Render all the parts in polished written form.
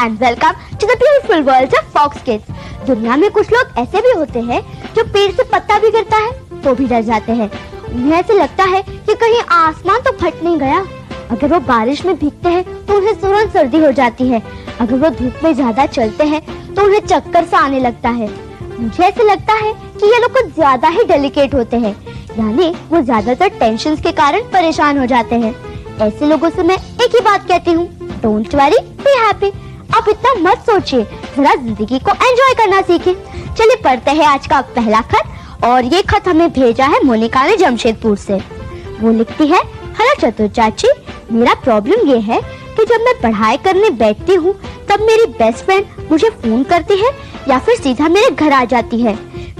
and welcome to the beautiful world of Fox Kids। दुनिया में कुछ लोग ऐसे भी होते हैं जो पेड़ से पत्ता भी गिरता है तो भी डर जाते हैं। उन्हें ऐसे लगता है कि कहीं आसमान तो फट नहीं गया। अगर वो बारिश में भीगते हैं तो उन्हें तुरंत सर्दी हो जाती है। अगर वो धूप में ज्यादा चलते हैं तो उन्हें चक्कर सा आने लगता है। मुझे ऐसे लगता है कि ये लोग कुछ ज्यादा ही डेलिकेट होते हैं, यानी वो ज्यादातर टेंशन के कारण परेशान हो जाते हैं। ऐसे लोगों से मैं एक ही बात कहती हूँ, डोंट वरी, बी हैप्पी। आप इतना मत सोचिए, जरा जिंदगी को एंजॉय करना सीखिए। चलिए पढ़ते हैं आज का पहला खत, और ये खत हमें भेजा है मोनिका ने जमशेदपुर से। वो लिखती है, हेलो चतुर चाची, मेरा प्रॉब्लम ये है कि जब मैं पढ़ाई करने बैठती हूँ तब मेरी बेस्ट फ्रेंड मुझे फोन करती है या फिर सीधा मेरे घर आ जाती है।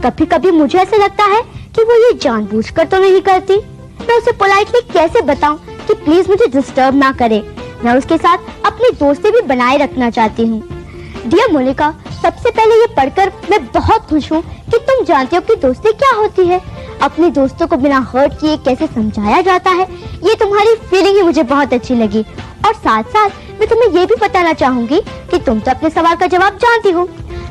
कभी कभी मुझे ऐसा लगता है कि वो ये जानबूझकर तो नहीं करती। मैं उसे पोलाइटली कैसे बताऊं कि प्लीज मुझे डिस्टर्ब ना करे। मैं उसके साथ अपनी दोस्ती भी बनाए रखना चाहती हूँ। डियर मोनिका, सबसे पहले ये पढ़कर मैं बहुत खुश हूँ कि तुम जानती हो कि दोस्ती क्या होती है। अपने दोस्तों को बिना हर्ट किए कैसे समझाया जाता है, ये तुम्हारी फीलिंग ही मुझे बहुत अच्छी लगी। और साथ साथ मैं तुम्हें ये भी बताना चाहूंगी कि तुम तो अपने सवाल का जवाब जानती हो।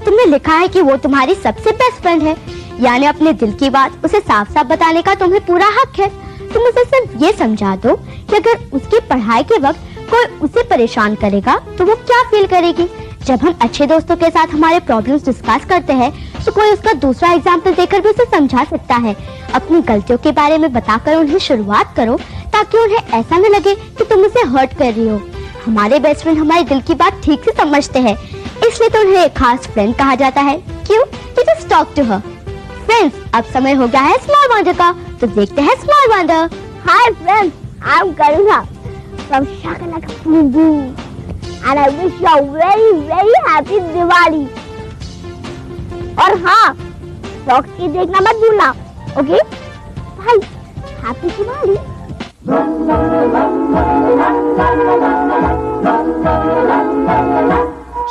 तुमने लिखा है कि वो तुम्हारी सबसे बेस्ट फ्रेंड है, यानी अपने दिल की बात उसे साफ साफ बताने का तुम्हें पूरा हक है। तुम उसे सिर्फ ये समझा दो कि अगर उसकी पढ़ाई के वक्त कोई उसे परेशान करेगा तो वो क्या फील करेगी। जब हम अच्छे दोस्तों के साथ हमारे प्रॉब्लम्स डिस्कस करते हैं तो कोई उसका दूसरा एग्जाम्पल देकर भी उसे समझा सकता है। अपनी गलतियों के बारे में बताकर उन्हें शुरुआत करो ताकि उन्हें ऐसा न लगे कि तुम उसे हर्ट कर रही हो। हमारे बेस्ट फ्रेंड हमारे दिल की बात ठीक से समझते हैं, इसलिए तो उन्हें एक खास फ्रेंड कहा जाता है। क्यों? Just talk to her. Friends, अब समय हो गया है स्मॉल वंडर का, तो देखते हैं small wonder. Hi friends, I am Karuna from Shakalaka Boom Boom, and I wish you a very very happy Diwali। और हाँ, Fox Kids देखना मत भूलना, okay? Bye, happy Diwali.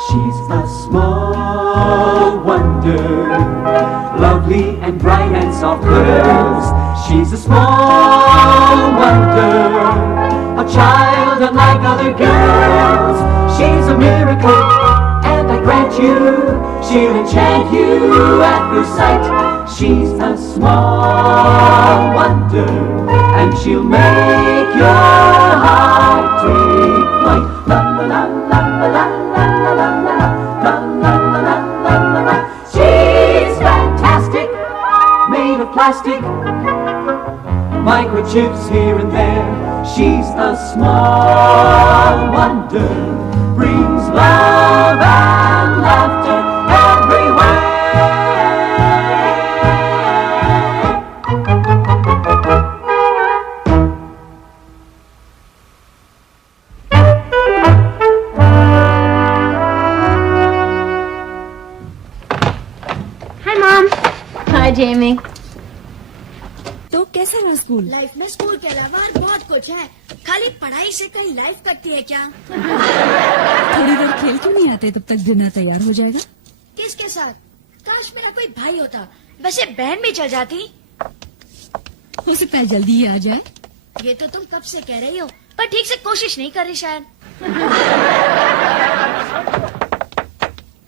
She's a small wonder, lovely and bright and soft curves. She's a small wonder, a child unlike other girls. She's a miracle, and I grant you, she'll enchant you at first sight. She's a small wonder, and she'll make your heart take flight. La la la la la la la la la la la la la la la. She's fantastic, made of plastic, microchips here and there. She's a small wonder, brings love and laughter everywhere. Hi Mom. Hi Jamie. तो कैसा रहा school? Life में school के अलावा बहुत कुछ है। खाली पढ़ाई से कहीं लाइफ कटती है क्या? थोड़ी देर खेल क्यों नहीं आते? तब तक डिनर तैयार हो जाएगा। किसके साथ? काश मेरा कोई भाई होता, वैसे बहन भी चल जाती। हो सकता है जल्दी ही आ जाए। ये तो तुम कब से कह रही हो, पर ठीक से कोशिश नहीं कर रही शायद।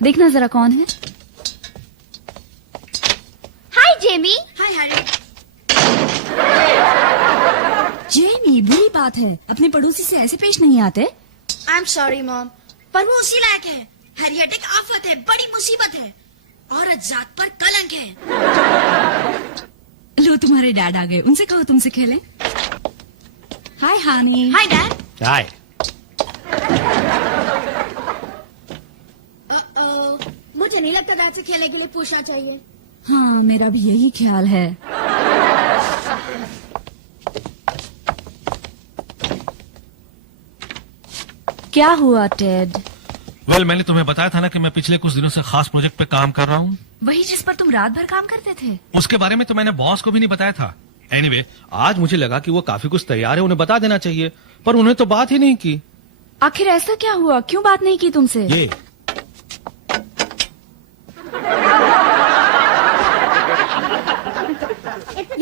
देखना जरा कौन है। हाय जेमी। हाय हैरी। जेमी, बुरी बात है, अपने पड़ोसी से ऐसे पेश नहीं आते। आई एम सॉरी मॉम, पर वो उसी लायक है। हैरियट एक आफत है, बड़ी मुसीबत है, औरत जात पर कलंक है। लो, तुम्हारे डैड आ गए, उनसे कहो तुमसे खेलें। Hi honey. Hi dad. Hi. मुझे नहीं लगता डैड से खेलने के लिए पूछना चाहिए। हाँ, मेरा भी यही ख्याल है। क्या हुआ टेड? वेल, मैंने तुम्हें बताया था ना कि मैं पिछले कुछ दिनों से खास प्रोजेक्ट पे काम कर रहा हूँ। वही जिस पर तुम रात भर काम करते थे। उसके बारे में तो मैंने बॉस को भी नहीं बताया था। एनीवे, आज मुझे लगा कि वो काफी कुछ तैयार है, उन्हें बता देना चाहिए, पर उन्हें तो बात ही नहीं की। आखिर ऐसा क्या हुआ? क्यों बात नहीं की तुमसे? ये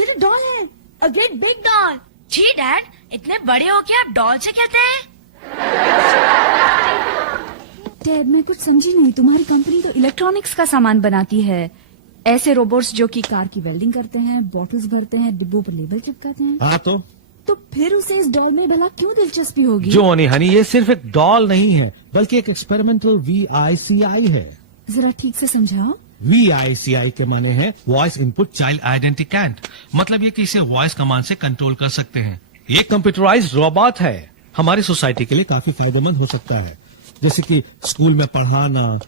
तो डॉल है, अ ग्रेट बिग डॉल। जी डैड, इतने बड़े हो के आप डॉल से खेलते हैं? डैड मैं कुछ समझी नहीं, तुम्हारी कंपनी तो इलेक्ट्रॉनिक्स का सामान बनाती है, ऐसे रोबोट्स जो कि कार की वेल्डिंग करते हैं, बॉटल्स भरते हैं, डिब्बों पर लेबल चिपकाते हैं। हाँ तो फिर उसे इस डॉल में भला क्यों दिलचस्पी होगी? जोनी हनी, ये सिर्फ एक डॉल नहीं है बल्कि एक एक्सपेरिमेंटल VICI है। जरा ठीक से समझाओ। VICI के माने हैं वॉइस इनपुट चाइल्ड आइडेंटिकैंट, मतलब ये कि इसे वॉइस कमांड से कंट्रोल कर सकते हैं। ये कंप्यूटराइज्ड रोबोट है, हमारी सोसाइटी के लिए काफी फायदेमंद हो सकता है, जैसे कि स्कूल में पढ़ाना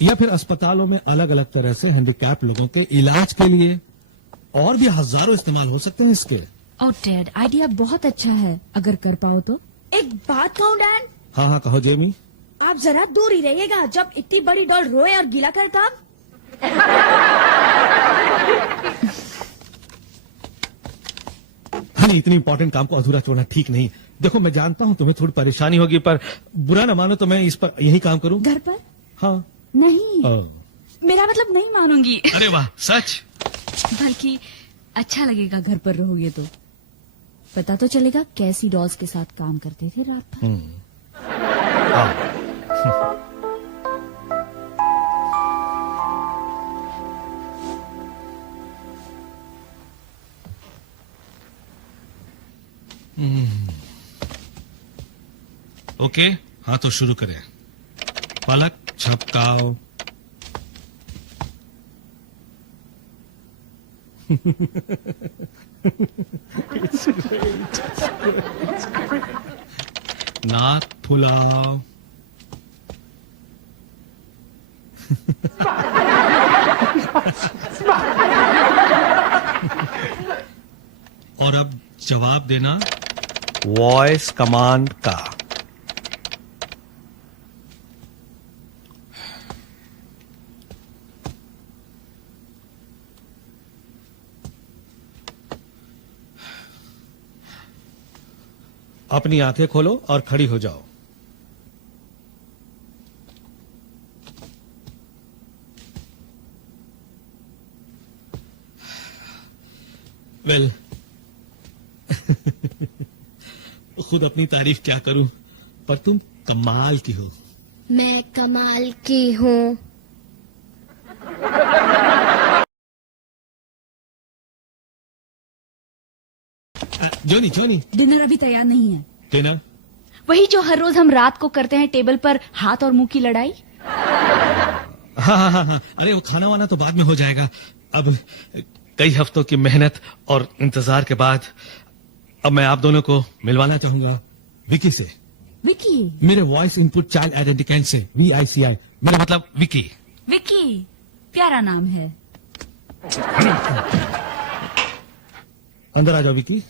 या फिर अस्पतालों में अलग अलग तरह से हैंडीकैप लोगों के इलाज के लिए, और भी हजारों इस्तेमाल हो सकते हैं इसके। ओह डैड, आइडिया बहुत अच्छा है, अगर कर पाओ तो। एक बात कहूँ डैड, हाँ हाँ कहो जेमी। आप जरा दूर ही रहिएगा जब इतनी बड़ी डॉल रोए और गीला कर तब। हनी, इतनी इंपॉर्टेंट काम को अधूरा छोड़ना ठीक नहीं। देखो मैं जानता हूँ तुम्हें थोड़ी परेशानी होगी, पर बुरा न मानो तो मैं इस पर यही काम करूँ। घर पर? हाँ। नहीं, मेरा मतलब नहीं मानूंगी। अरे वाह, सच? बल्कि अच्छा लगेगा घर पर रहोगे तो, पता तो चलेगा कैसी डॉल्स के साथ काम करते थे रात भर। ओके, हाँ तो शुरू करें। पलक झपकाओ। नाक फुलाओ। और अब जवाब देना वॉइस कमांड का। अपनी आंखें खोलो और खड़ी हो जाओ। वेल खुद अपनी तारीफ क्या करूं, पर तुम कमाल की हो। मैं कमाल की हूँ। जोनी जोनी, डिनर अभी तैयार नहीं है। डिनर? वही जो हर रोज हम रात को करते हैं, टेबल पर हाथ और मुंह की लड़ाई। हाँ हाँ हाँ हाँ, अरे वो खाना वाना तो बाद में हो जाएगा। अब कई हफ्तों की मेहनत और इंतजार के बाद अब मैं आप दोनों को मिलवाना चाहूंगा विकी से। विकी? मेरे वॉइस इनपुट चाइल्ड आइडेंटिकैंट से, VICI, मेरा मतलब विकी। विकी प्यारा नाम है। अंदर आ जाओ विकी।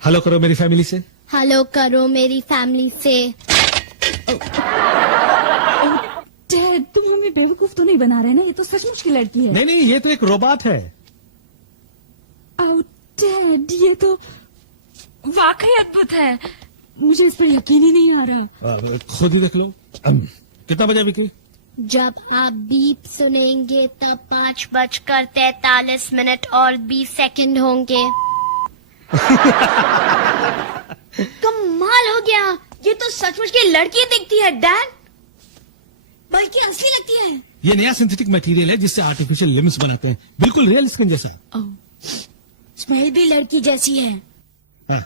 हेलो करो मेरी फैमिली से। हेलो करो मेरी फैमिली से। डैड, तुम हमें बेवकूफ तो नहीं बना रहे ना? ये तो सचमुच की लड़की है। नहीं नहीं, ये तो एक रोबोट है। ओह डैड, ये तो वाकई अद्भुत है, मुझे इस पर यकीन ही नहीं आ रहा। खुद ही देख लो। कितना बजा विकी? जब आप बीप सुनेंगे तब 5:43 और 20 सेकंड होंगे। कमाल हो गया, ये तो सचमुच की लड़की दिखती है डैड, बल्कि असली लगती है। ये नया सिंथेटिक मटेरियल है जिससे आर्टिफिशियल लिम्स बनाते हैं, बिल्कुल रियल स्किन जैसा। स्मेल भी लड़की जैसी है। हाँ।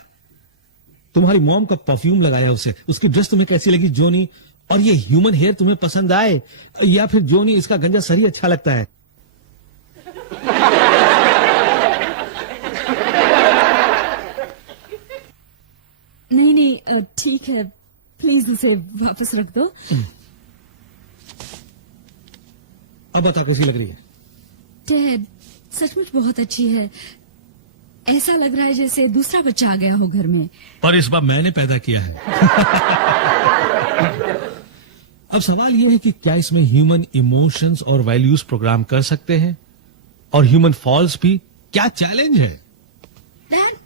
तुम्हारी मॉम का परफ्यूम लगाया उसे, उसकी ड्रेस तुम्हें कैसी लगी जोनी? और ये ह्यूमन हेयर तुम्हें पसंद आए या फिर जोनी इसका गंजा सर ही अच्छा लगता है? नहीं नहीं, ठीक है, प्लीज उसे वापस रख दो। अब बता कैसी लग रही है? डैड, सचमुच बहुत अच्छी है, ऐसा लग रहा है जैसे दूसरा बच्चा आ गया हो घर में। पर इस बार मैंने पैदा किया है। अब सवाल यह है कि क्या इसमें ह्यूमन इमोशंस और वैल्यूज प्रोग्राम कर सकते हैं, और ह्यूमन फॉल्स भी? क्या चैलेंज है? डैड,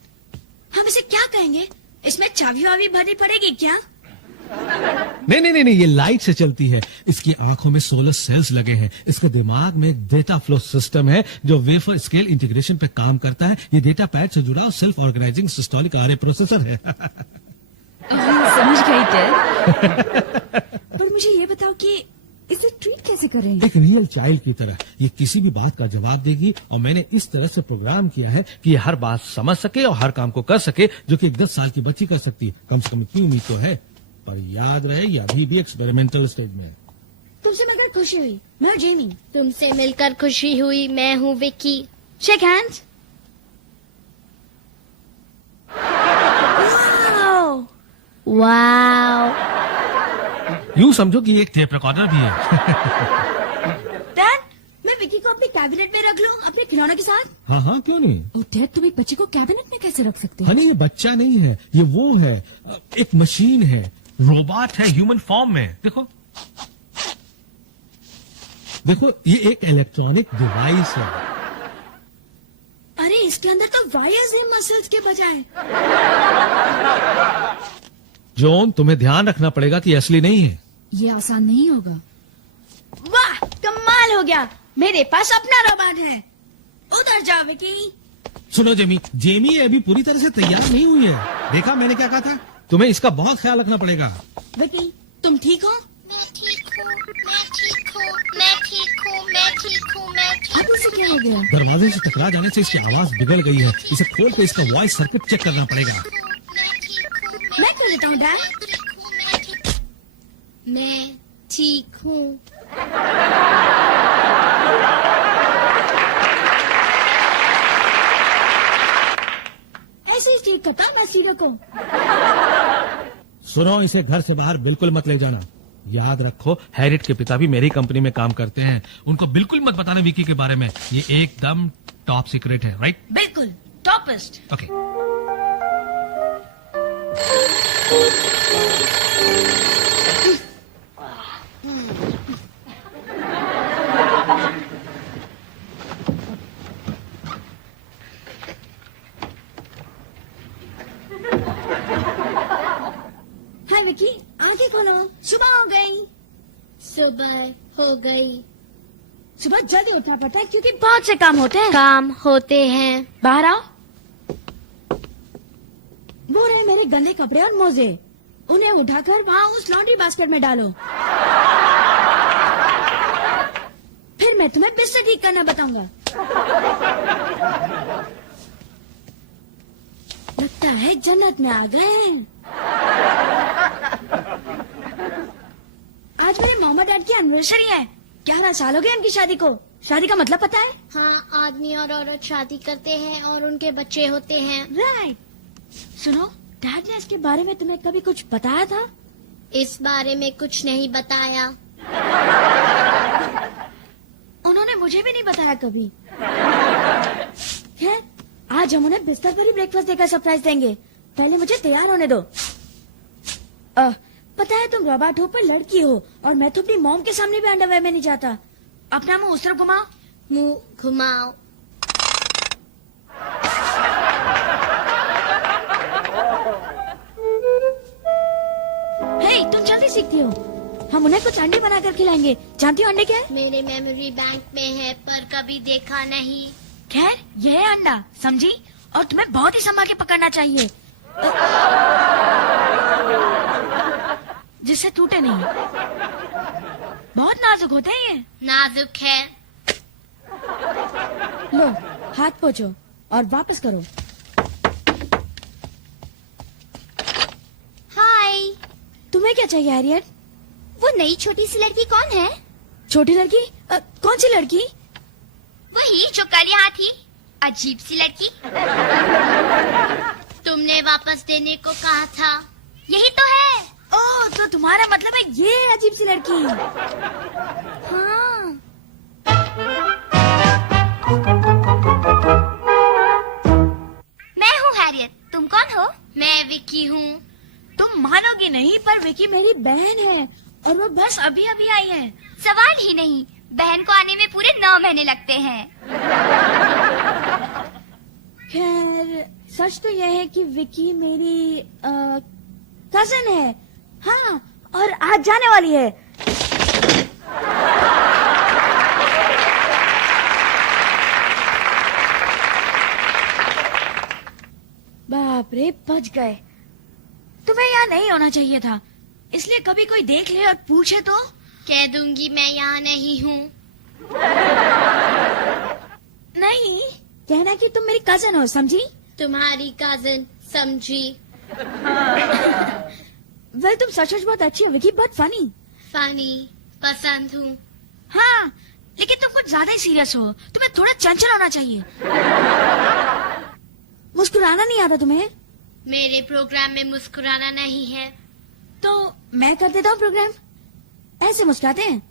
हम इसे क्या कहेंगे? इसमें चाबी वाबी भरनी पड़ेगी क्या? नहीं, ये लाइट से चलती है। इसकी आंखों में सोलर सेल्स लगे हैं। इसके दिमाग में एक डेटा फ्लो सिस्टम है जो वेफर स्केल इंटीग्रेशन पे काम करता है। ये डेटा पैड से जुड़ा self organising systolic array processor है। समझ गई टेड। पर मुझे ये बताओ कि इसे ट्रीट कैसे कर रहे हैं? एक रियल चाइल्ड की तरह ये किसी भी बात का जवाब देगी और मैंने इस तरह से प्रोग्राम किया है कि ये हर बात समझ सके और हर काम को कर सके जो कि एक 10 साल की बच्ची कर सकती है। कम से कम इतनी उम्मीद तो है, पर याद रहे ये अभी भी एक्सपेरिमेंटल स्टेज में है। तुमसे मिलकर खुशी हुई। मैं हूँ जेमी। तुमसे मिलकर खुशी हुई। मैं हूँ विक्की। Shake hands. वाओ। यूं समझो कि ये एक टेप रिकॉर्डर भी है। डैड, मैं विक्की को अपने कैबिनेट में रख लूं अपने खिलौनों के साथ? हाँ, क्यों नहीं। और टेड, तुम एक बच्चे को कैबिनेट में कैसे रख सकते हो? हनी, ये बच्चा नहीं है, ये वो है, एक मशीन है, रोबोट है ह्यूमन फॉर्म में। देखो ये एक इलेक्ट्रॉनिक डिवाइस है। अरे इसके अंदर तो वायर्स हैं मसल्स के बजाय। जॉन, तुम्हें ध्यान रखना पड़ेगा कि असली नहीं है। ये आसान नहीं होगा। वाह, कमाल हो गया। मेरे पास अपना रोबोट है। उधर जाओ विक्की। सुनो जेमी ये अभी पूरी तरह से तैयार नहीं हुई है। देखा मैंने क्या कहा था? तुम्हें इसका बहुत ख्याल रखना पड़ेगा। विक्की, तुम ठीक हो? मैं ठीक हूँ, मैं ठीक हूँ, मैं ठीक हूँ, मैं ठीक हूँ, मैं ठीक अब इसे क्या हो गया? दरवाजे से टकरा जाने से इसकी आवाज बिगड़ गई है। इसे खोल के इसका वॉइस सर्किट चेक करना पड़ेगा। मैं कर लेता हूँ डैड। मैं ठीक हूँ। ऐसे ही ठीक करता मैं सीधा को। सुनो, इसे घर से बाहर बिल्कुल मत ले जाना। याद रखो, हैरिट के पिता भी मेरी कंपनी में काम करते हैं। उनको बिल्कुल मत बताना विकी के बारे में। ये एकदम टॉप सीक्रेट है, राइट? बिल्कुल टॉपेस्ट। ओके। हाय विक्की, आंखें खोलो। सुबह हो गई। सुबह हो गई। सुबह जल्दी उठना पड़ता है क्योंकि बहुत से काम होते हैं। काम होते हैं। बाहर आओ। वो रहे मेरे गंदे कपड़े और मोजे। उन्हें उठाकर वहाँ उस लॉन्ड्री बास्केट में डालो। फिर मैं तुम्हें बिस्तर ठीक करना बताऊंगा। लगता है जन्नत में आ गए हैं। आज मेरे मामा डैड की एनिवर्सरी है। 11 साल हो गए उनकी शादी को। शादी का मतलब पता है? हाँ, आदमी और औरत शादी करते हैं और उनके बच्चे होते हैं। राइट। सुनो, डैड ने इसके बारे में तुम्हें कभी कुछ बताया था? इस बारे में कुछ नहीं बताया। उन्होंने मुझे भी नहीं बताया कभी। खैर, आज हम उन्हें बिस्तर पर ही ब्रेकफास्ट देकर सरप्राइज देंगे। पहले मुझे तैयार होने दो। पता है तुम रोबोट हो पर लड़की हो और मैं तो अपनी मॉम के सामने भी अंडरवेयर में नहीं जाता। अपना मुंह उस तरफ घुमाओ। मुंह घुमाओ। हे, तुम जल्दी सीखती हो। हम उन्हें कुछ अंडे बनाकर खिलाएंगे। जानती हो अंडे क्या है? मेरे मेमोरी बैंक में है पर कभी देखा नहीं। खैर, यह है अंडा, समझी? और तुम्हें बहुत ही संभाल के पकड़ना चाहिए जिससे टूटे नहीं। बहुत नाजुक होते हैं ये। नाजुक है। लो, हाथ पोंछो और वापस करो। हाय। तुम्हें क्या चाहिए हैरियट? वो नई छोटी सी लड़की कौन है? छोटी लड़की? कौन सी लड़की? वही जो कल यहाँ थी। अजीब सी लड़की। तुमने वापस देने को कहा था। यही तो है। ओह, तो तुम्हारा मतलब है ये अजीब सी लड़की। हाँ। मैं हूँ हैरियट। तुम कौन हो? मैं विक्की हूँ। तुम मानोगी नहीं पर विक्की मेरी बहन है और वो बस अभी अभी आई है। सवाल ही नहीं, बहन को आने में पूरे 9 महीने लगते हैं। खैर, सच तो यह है कि विक्की मेरी कजन है। हाँ, और आज जाने वाली है। बाप रे, बच गए। तुम्हें यहाँ नहीं होना चाहिए था, इसलिए कभी कोई देख ले और पूछे तो कह दूंगी मैं यहाँ नहीं हूँ। नहीं, कहना कि तुम मेरी कजन हो, समझी? तुम्हारी कजन, समझी? वेल, तुम सच बहुत अच्छी हो विकी, बहुत फनी। फनी, पसंद हूँ। हाँ, लेकिन तुम कुछ ज्यादा ही सीरियस हो, तुम्हें थोड़ा चंचल होना चाहिए। मुस्कुराना नहीं आता तुम्हें? मेरे प्रोग्राम में मुस्कुराना नहीं है। तो मैं कर देता हूँ प्रोग्राम, ऐसे मुस्कुराते हैं।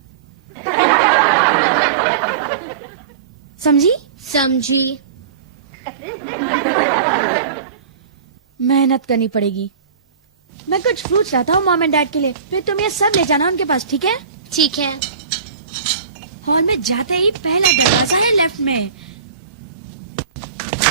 समझी? समझी। मेहनत करनी पड़ेगी। मैं कुछ फ्रूट्स लाता हूँ मॉम एंड डैड के लिए, फिर तुम ये सब ले जाना उनके पास, ठीक है? ठीक है। हॉल में जाते ही पहला दरवाजा है लेफ्ट में।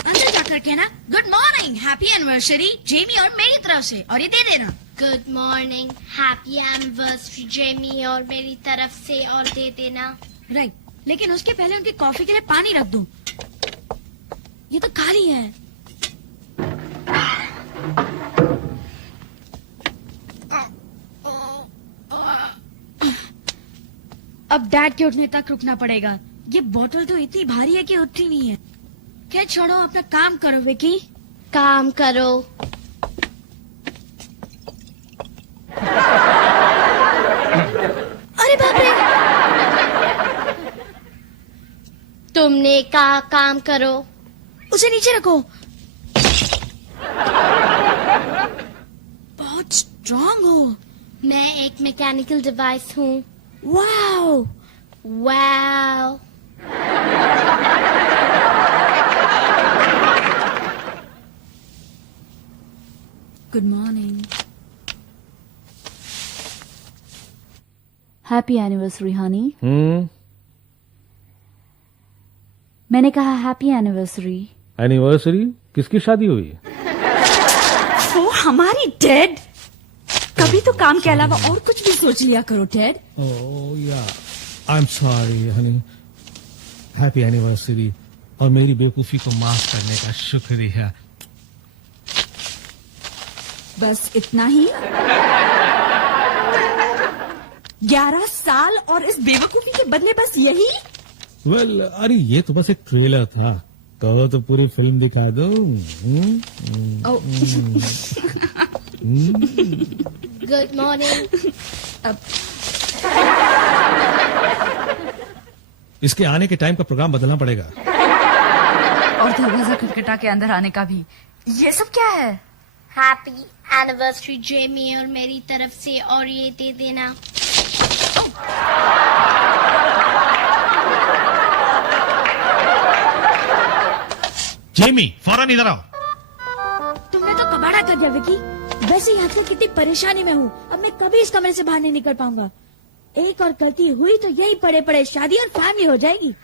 अंदर जाकर कहना good morning, happy anniversary Jamie और मेरी तरफ से, और ये दे देना। Good morning, happy anniversary Jamie और मेरी तरफ से, और दे देना। राइट, लेकिन उसके पहले उनकी कॉफी के लिए पानी रख दूं। ये तो खाली है। अब डैड के उठने तक रुकना पड़ेगा। ये बोतल तो इतनी भारी है कि उठती नहीं है। क्या, छोड़ो, अपना काम करो विकी। काम करो। अरे बाप रे, तुमने कहा काम करो। उसे नीचे रखो। बहुत स्ट्रांग हो। मैं एक मैकेनिकल डिवाइस हूँ। Wow, wow. Good morning. Happy anniversary Honey. मैंने कहा हैप्पी एनिवर्सरी। एनिवर्सरी? किसकी शादी हुई? वो हमारी डैड। कभी तो काम के अलावा और कुछ भी सोच लिया करो डैड। ओह या, I am sorry Honey. Happy anniversary, और मेरी बेवकूफी को माफ करने का शुक्रिया। बस इतना ही? 11 साल और इस बेवकूफी के बदले बस यही? वेल, अरे ये तो बस एक ट्रेलर था, कहो तो पूरी फिल्म दिखा दो। Good morning. इसके आने के टाइम का प्रोग्राम बदलना पड़ेगा। और दरवाजा खटखटा के अंदर आने का भी। ये सब क्या है? हैप्पी एनिवर्सरी जेमी और मेरी तरफ से, और ये दे देना। जेमी, फौरन इधर आओ। तुमने तो कबाड़ा कर दिया विकी। वैसे ही आजकल कितनी परेशानी में हूँ, अब मैं कभी इस कमरे से बाहर नहीं निकल पाऊंगा। एक और गलती हुई तो यही पड़े पड़े शादी और फैमिली हो जाएगी।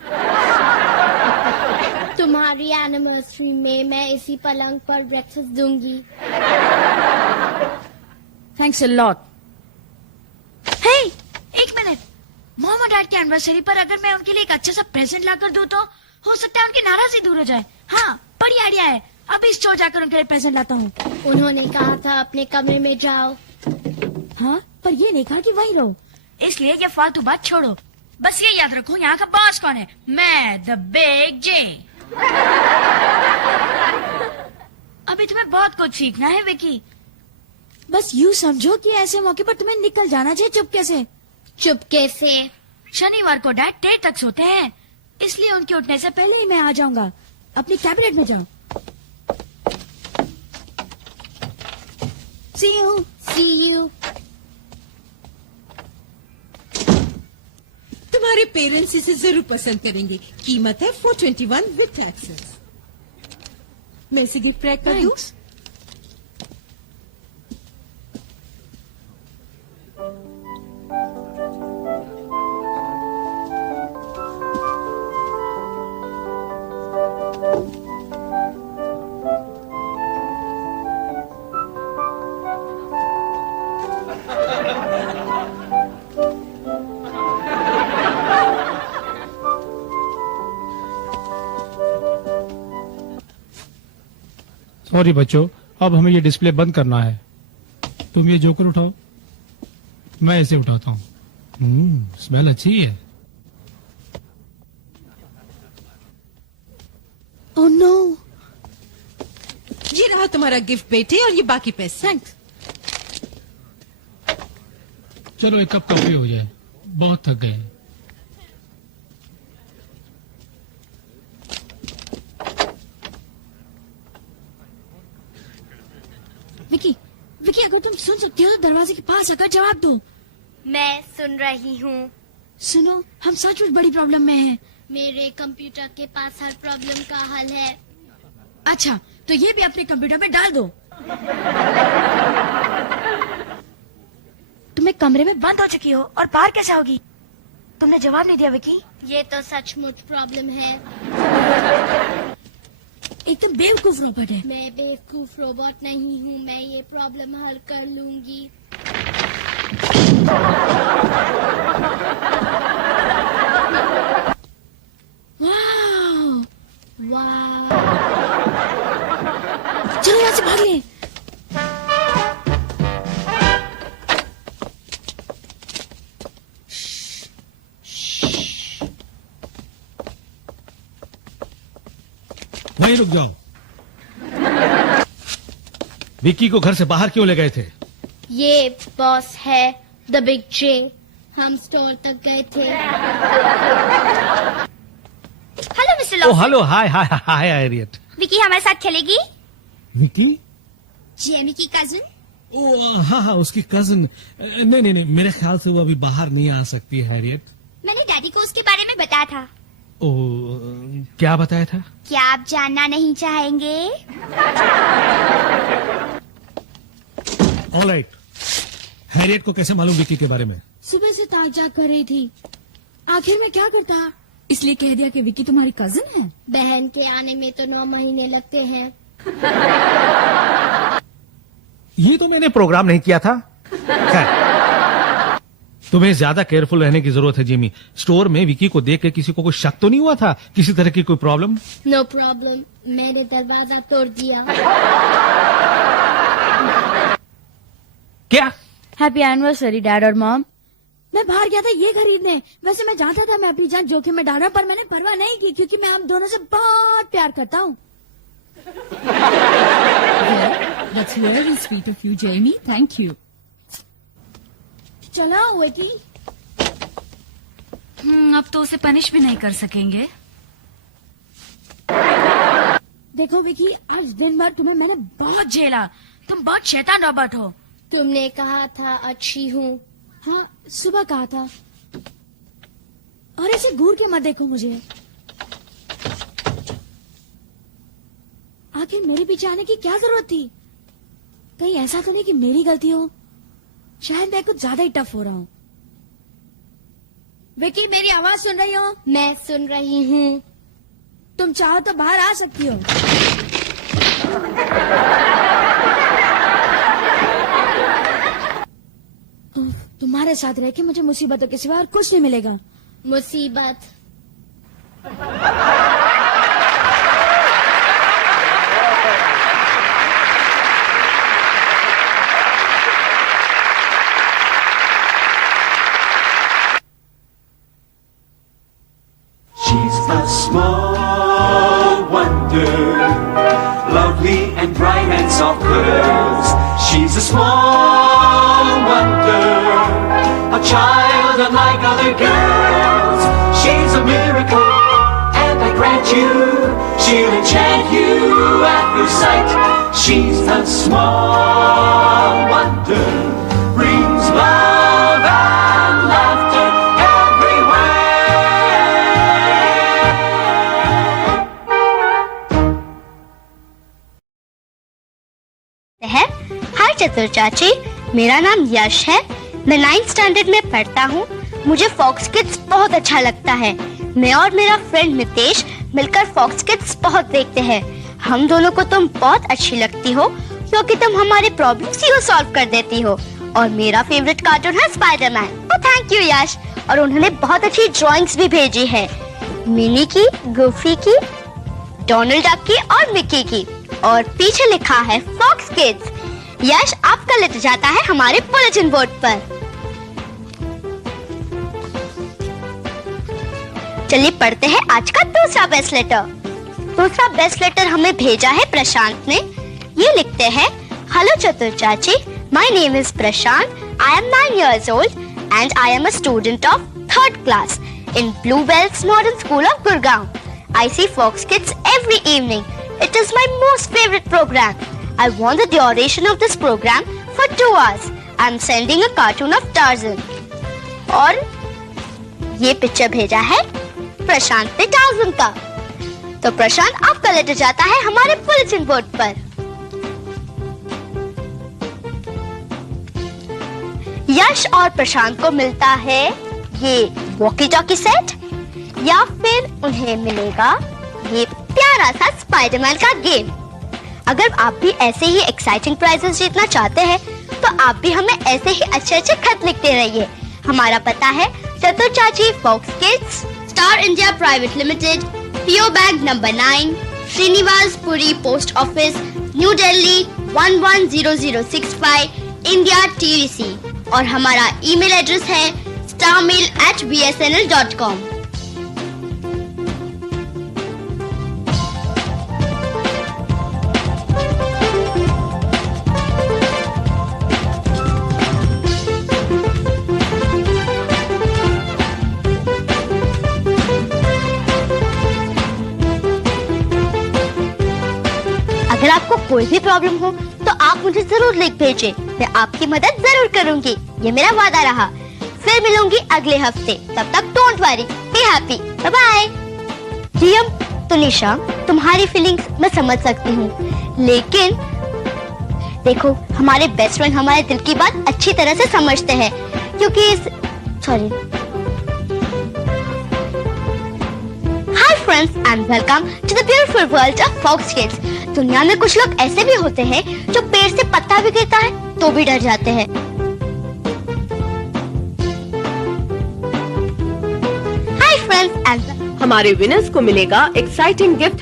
तुम्हारी एनिवर्सरी में मैं इसी पलंग पर ब्रेकफास्ट दूंगी। Thanks a lot. हे, एक मिनट। मॉम और डैड की एनिवर्सरी पर अगर मैं उनके लिए एक अच्छा सा प्रेजेंट लाकर दूं तो हो सकता है उनकी नाराजगी दूर हो जाए। हाँ, बड़ी आइडिया है। अभी स्टोर जाकर उनके लिए प्रेजेंट लाता हूँ। उन्होंने कहा था अपने कमरे में जाओ। हाँ, पर ये नहीं कहा कि वहीं रहो, इसलिए ये फालतू बात छोड़ो। बस ये याद रखो, यहाँ का बॉस कौन है? मैं, द बिग जे। अभी तुम्हें बहुत कुछ सीखना है विकी। बस यूँ समझो कि ऐसे मौके पर तुम्हें निकल जाना चाहिए चुपके से। चुपके से? शनिवार को डैड देर तक सोते हैं, इसलिए उनके उठने से पहले ही मैं आ जाऊंगा। अपनी कैबिनेट में जाओ। See you. See you. तुम्हारे पेरेंट्स इसे जरूर पसंद करेंगे। कीमत है 421 विद टैक्सेस। मैं इसे गिफ्ट पैक कर दूं? Thanks. सॉरी बच्चों, अब हमें ये डिस्प्ले बंद करना है। तुम ये जोकर उठाओ, मैं ऐसे उठाता हूँ। स्मेल अच्छी है। Oh no. ये रहा तुम्हारा गिफ्ट बेटे, और ये बाकी पैसे। थैंक्स। चलो एक कप कॉफी हो जाए, बहुत थक गए हैं। विकी, विकी अगर तुम सुन सकती हो तो दरवाजे के पास आकर जवाब दो। मैं सुन रही हूँ। सुनो, हम सचमुच बड़ी प्रॉब्लम में हैं। मेरे कंप्यूटर के पास हर प्रॉब्लम का हल है। अच्छा, तो ये भी अपने कंप्यूटर में डाल दो। तुम एक कमरे में बंद हो चुकी हो और बाहर कैसे होगी? तुमने जवाब नहीं दिया विकी। ये तो सचमुच प्रॉब्लम है। एकदम बेवकूफ रोबोट है। मैं बेवकूफ रोबोट नहीं हूँ, मैं ये प्रॉब्लम हल कर लूंगी। वाह, वाह, चलो यहाँ से भागिए। वहीं रुक जाओ। विक्की को घर से बाहर क्यों ले गए थे? ये बॉस है, द बिग जे। हम स्टोर तक गए थे। हेलो मिस्टर ओ लॉसन। हेलो, हाय हाय हाय हैरियट। विकी हमारे साथ खेलेगी? विक्की? जेमी की कजिन। ओ हाँ हाँ, उसकी कजन। नहीं नहीं नहीं, मेरे ख्याल से वो अभी बाहर नहीं आ सकती हैरियट। मैंने डैडी को उसके बारे में बताया था। ओ, क्या बताया था? क्या आप जानना नहीं चाहेंगे? ऑलराइट। हैरियट को कैसे मालूम विक्की के बारे में? सुबह से ताक जाग कर रही थी। आखिर में क्या करता, इसलिए कह दिया कि विक्की तुम्हारी कजिन है। बहन के आने में तो 9 महीने लगते हैं। ये तो मैंने प्रोग्राम नहीं किया था। खैर, तुम्हें ज्यादा केयरफुल रहने की जरूरत है जिमी। स्टोर में विकी को देख के किसी को कोई शक तो नहीं हुआ था? किसी तरह की कोई प्रॉब्लम? नो प्रॉब्लम, मैंने दरवाजा तोड़ दिया। क्या? हैप्पी एनिवर्सरी डैड और मॉम। मैं बाहर गया था ये खरीदने। वैसे मैं जानता था मैं अपनी जान जोखिम में डाल रहा हूं, पर मैंने परवाह नहीं की क्योंकि मैं हम दोनों से बहुत प्यार करता हूँ। That's very sweet of you, Jamie. Thank you. चलो विकी। अब तो उसे पनिश भी नहीं कर सकेंगे। देखो विकी, आज दिन भर तुम्हें मैंने बहुत झेला। तुम बहुत शैतान रॉबर्ट हो। तुमने कहा था अच्छी हूँ। हाँ, सुबह कहा था। और ऐसे घूर के मत देखो मुझे। आखिर मेरे पीछे आने की क्या जरूरत थी? कहीं ऐसा तो नहीं कि मेरी गलती हो? शायद मैं कुछ ज्यादा ही टफ हो रहा हूँ। विकी, मेरी आवाज सुन रही हो? मैं सुन रही हूँ। तुम चाहो तो बाहर आ सकती हो। तुम्हारे साथ रह के मुझे मुसीबतों के सिवा और कुछ नहीं मिलेगा। मुसीबत। She's a small wonder, lovely and bright and soft curves. She's a small wonder, a child unlike other girls. She's a miracle, and I grant you, she'll enchant you at first sight. She's a small wonder, brings love and laughter है। हाय चतुर चाची, मेरा नाम यश है। मैं 9th standard में पढ़ता हूँ। मुझे फॉक्स किड्स बहुत अच्छा लगता है। मैं और मेरा फ्रेंड मितेश मिलकर फॉक्स किड्स बहुत देखते हैं। हम दोनों को तुम बहुत अच्छी लगती हो क्योंकि तुम हमारे प्रॉब्लम्स ही सॉल्व कर देती हो। और मेरा फेवरेट कार्टून है स्पाइडरमैन। ओह थैंक यू यश। और उन्होंने बहुत अच्छी ड्राइंग्स भी भेजी है, मिनी की, गुफी की, डोनाल्ड डक की और मिक्की की। और पीछे लिखा है फॉक्स किड्स। यश आपका लेटर जाता है हमारे बुलेटिन बोर्ड पर। चलिए पढ़ते हैं आज का दूसरा बेस्ट लेटर। दूसरा बेस्ट लेटर हमें भेजा है प्रशांत ने। ये लिखते हैं, हेलो चतुर चाची, my name is Prashant, I am 9 years old and I am a student of 3rd class in Bluebells Modern School of Gurgaon. I see Fox Kids every evening. It is my most favorite program. I want the duration of this program for 2 hours. I am sending a cartoon of Tarzan. और ये picture भेजा है प्रशांत ने torsion का। तो प्रशांत आपका letter जाता है हमारे बुलेटिन बोर्ड पर। यश और प्रशांत को मिलता है ये वॉकी टॉकी सेट, या फिर उन्हें मिलेगा ये प्यारा सा स्पाइडरमैन का गेम। अगर आप भी ऐसे ही एक्साइटिंग प्राइजेस जीतना चाहते हैं तो आप भी हमें ऐसे ही अच्छे अच्छे खत लिखते रहिए। हमारा पता है चतुर चाची Fox Kids, Star India private limited, PO Bag number 9, Shrinivaspuri post office, New Delhi 110065, India TDC। और हमारा ईमेल एड्रेस है starmail@bsnl.com। अगर आपको कोई भी प्रॉब्लम हो तो आप मुझे जरूर लिख भेजें। मैं आपकी मदद जरूर करूंगी, ये मेरा वादा रहा। फिर मिलूंगी अगले हफ्ते, तब तक don't worry, be happy, bye bye. DM Tunisha, तुम्हारी फीलिंग्स मैं समझ सकती हूँ, लेकिन देखो हमारे बेस्ट फ्रेंड हमारे दिल की बात अच्छी तरह से समझते हैं, क्योंकि hi friends and welcome to the beautiful world of Fox Kids. दुनिया में कुछ लोग ऐसे भी होते हैं जो पेड़ से पत्ता भी गिरता है तो भी डर जाते हैं। हाय फ्रेंड्स एंड हमारे विनर्स को मिलेगा एक्साइटिंग गिफ्ट